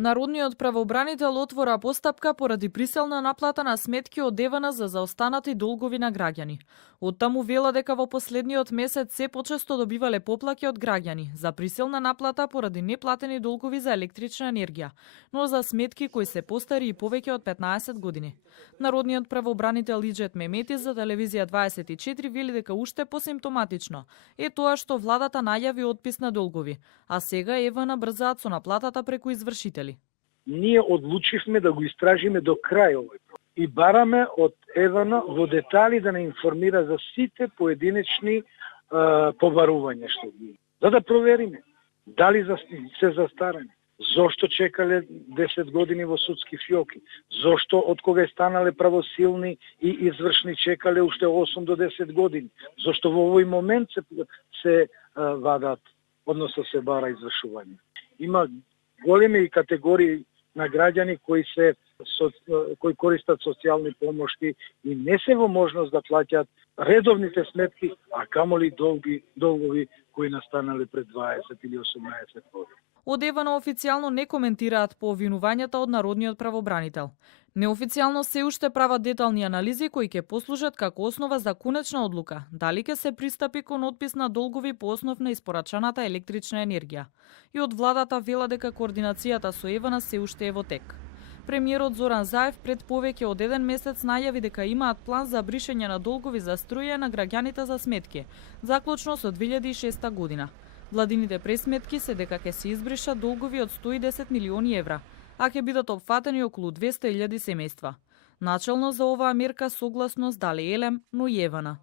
Народниот правообранител отвора постапка поради приселна наплата на сметки од ЕВН за заостанати долгови на граѓани. Оттаму вела дека во последниот месец се почесто добивале поплаки од граѓани за приселна наплата поради неплатени долгови за електрична енергија, но за сметки кои се постари и повеќе од 15 години. Народниот правообранител Иџет Мемети за телевизија 24 вели дека уште посимптоматично е тоа што владата најави отпис на долгови, а сега ЕВН брзаат со наплатата преку извршители. Ние одлучивме да го истражиме до крај овој проблем и бараме од ЕВН во детали да не информира за сите поединечни побарувања што ги. За да провериме дали се застарани, зошто чекале 10 години во судски фиоки, зошто од кога станале правосилни и извршни чекале уште 8 до 10 години, зошто во овој момент се вадат, односно се бара извршување. Има големи категории на граѓани кои користат социјални помошти и не се во можност да плаќаат редовните сметки, а камоли долгови кои настанале пред 20 или 18 години. Од ЕВН официјално не коментираат по обвинувањата од народниот правобранител. Неофицијално се уште прават детални анализи кои ќе послужат како основа за конечна одлука дали ќе се пристапи кон отпис на долгови по основ на испорачаната електрична енергија. И од владата вела дека координацијата со ЕВН се уште е во тек. Премиерот Зоран Заев пред повеќе од 1 месец најави дека имаат план за бришење на долгови за струја на граѓаните за сметки, заклучно со 2006 година. Владините пресметки се дека ќе се избришат долгови од 110 милиони евра, а ќе бидат опфатени околу 200.000 семејства. Начелно за оваа мерка согласност дале ЕЛЕМ, но и ЕВН.